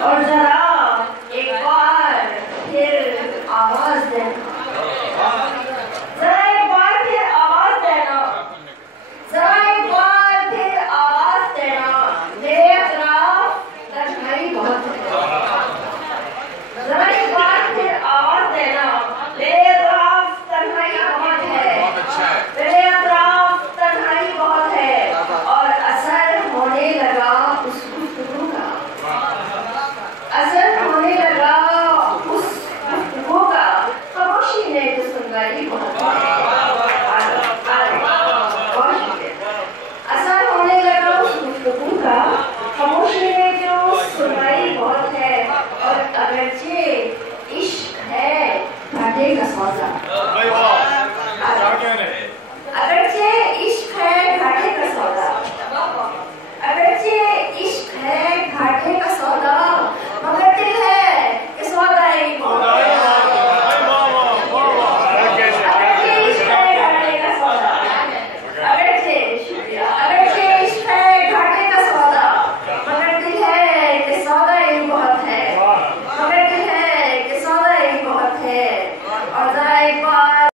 और जरा एक बार फिर आवाज देना, जरा एक बार फिर आवाज देना, जरा एक बार फिर आवाज देना। मेरे अतराफ तन्हाई बहुत है, जरा एक बार फिर आवाज देना। मेरे अतराफ तन्हाई बहुत है, मेरे अतराफ तन्हाई बहुत है। और असर होने लगा उस गुफ्तगू का, असर होने लगा उस गुफ्तगू का। खामोशी ने तो सुनवाई बहुत है, असर होने लगा उस गुफ्तगू का। खामोशी ने जो सुनवाई बहुत है। और अगरचे इश्क है घाटे का सौदा, अगरचे इश्क है घाटे का सौदा, अगरचे इश्क है घाटे का सौदा, मगर दिल है कि सौदा ही मौत है। अगरचे इश्क है घाटे का सौदा, अगरचे शुक्रिया।